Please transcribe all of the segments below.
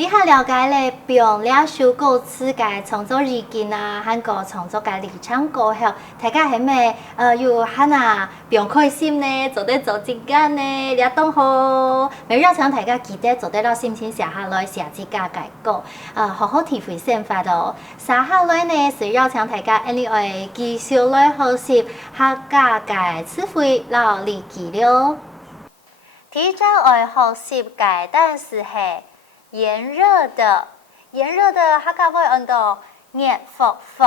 你还了解咧，并了修稿词嘅创作意见啊，和个创作嘅立场过后，大家系咪有喊啊，并开心呢？做得做真干呢？俩同好，每让请大家记得做得了心情写下来，写自家嘅稿，好好体会想法哦。写下来呢，是邀请大家你爱继续来学习客家嘅词汇，然后理记了。第一章爱学习嘅单词系。炎热的，炎热的，客家话用到热乎乎，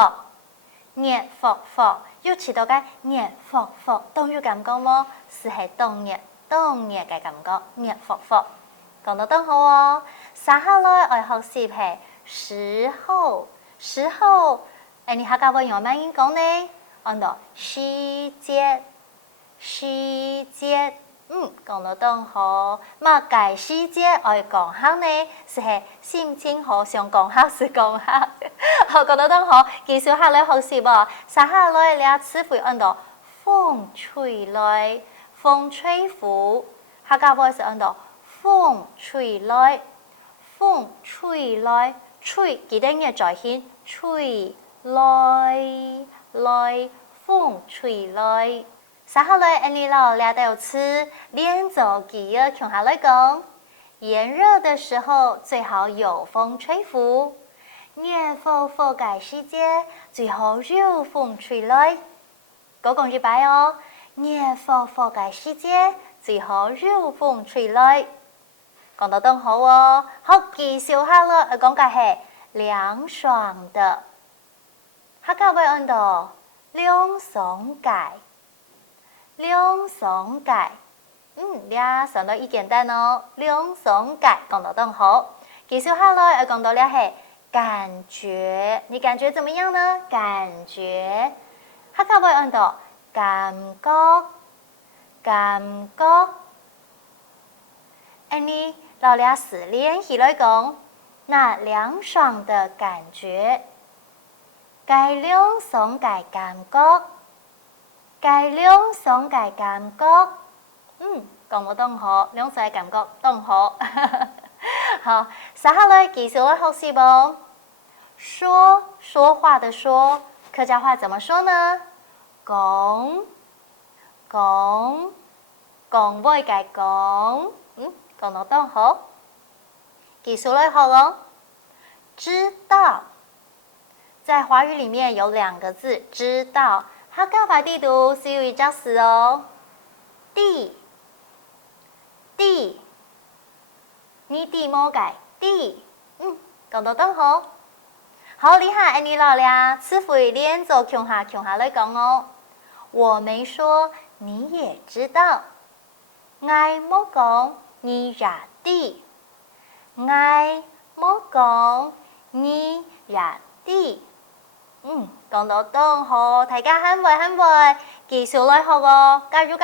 热乎乎，又起到个热乎乎，冬有感觉么？是系冬热嘅感觉，热乎乎。讲到冬好哦，接下来爱学习系时候，时候，你客家话用乜嘢讲呢？用到时节，时节。讲到冬好，咁介时节爱讲下呢，是系心情好想讲下是讲下。好，讲到冬好，继续下来学习噃，接下来俩词汇按到风吹来，风吹拂，客家话是按到风吹来，风吹来，吹记得要在先，吹来，风吹来。接下来，你老俩都词连奏几个穷下来讲。炎热的时候最好有风吹拂，热乎乎嘅时节最好有风吹来。嗰講一擺哦，熱乎乎嘅時節最好有風吹來。講到都好哦，好繼續下落，講嘅係涼爽的。客家話按到涼爽嘅。涼爽嘅，俩上到一簡單哦，涼爽嘅講到都好。繼續下來，講到了係感覺，你感覺怎麼樣呢？感覺，客家話按到感覺，感覺。你老俩是練起來講，那涼爽的感覺，該涼爽嘅感覺。該涼爽嘅感覺，講到都好，涼爽嘅感覺都好。好，接下來繼續來學習啵。說話的說，客家話怎麼說呢？講話嘅講，講到都好。繼續來學哦。知道，在華語裡面有兩個字，知道。客家話地讀是有一隻詞哦，地，你地麼解？地，講到都好。好厲害，你老俩詞彙連奏強下來講哦。我沒說，你也知道。愛莫講，你也地。愛莫講，你也地。講到都好，大家很會，繼續來學哦，加油！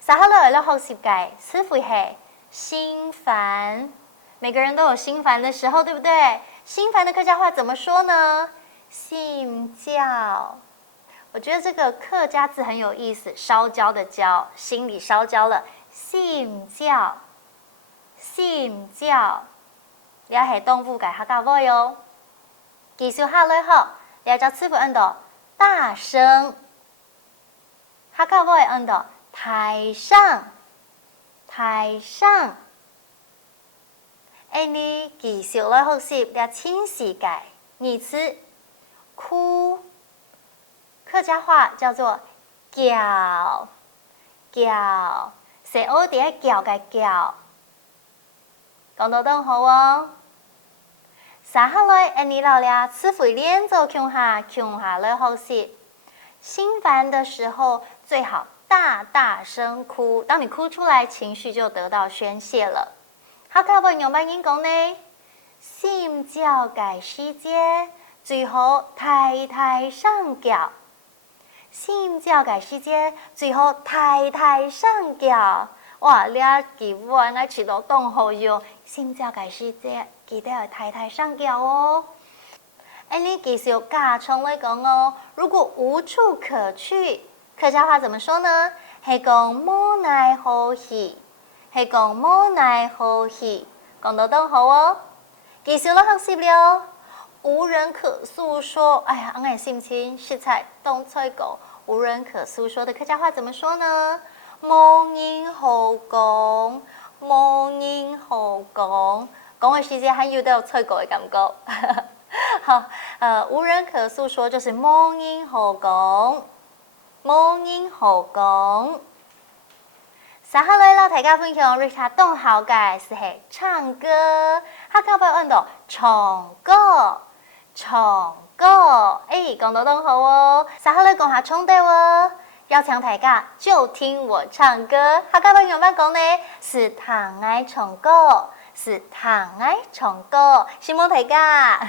接下來學習嘅詞彙係心煩，每個人都有心煩的時候，對不對？心煩的客家話怎麼說呢？心焦。我覺得這個客家字很有意思，燒焦的焦，心裡燒焦了，心焦。也係動物嘅客家話喲。繼續下來學，兩隻詞彙按到大聲，客家話按到台上。你繼續來學習兩清晰嘅語詞，哭，客家話叫做叫，寫我哋叫嘅叫，講到都好哦。接下來，你老倆詞彙連奏強下來學習。心煩的時候，最好大聲哭。當你哭出來，情緒就得到宣洩了。客家話用乜嘢講呢？心焦嘅時節，最好大聲叫。心焦嘅時節，最好大聲叫。哇！倆幾碗來吃到凍好用，心焦嘅時節。記得要大聲叫哦！你繼續加重來講哦。如果無處可去，客家話怎麼說呢？係講無奈何去，講讲得更好哦。继续落学习了，无人可诉说。哎呀，俺心情实在当菜狗，无人可诉说的客家话怎么说呢？无人好讲，无人好讲，讲的时间还有点菜狗的感觉。好，无人可诉说就是无人好讲，无人好讲。接下来老大家分享Rita 动好嘅是唱歌，客家话按到唱歌，唱歌，讲得动好哦。接下来讲下唱的哦，邀请大家就听我唱歌。客家话用乜讲呢？是唐爱唱歌，是唐爱唱歌，希望大家。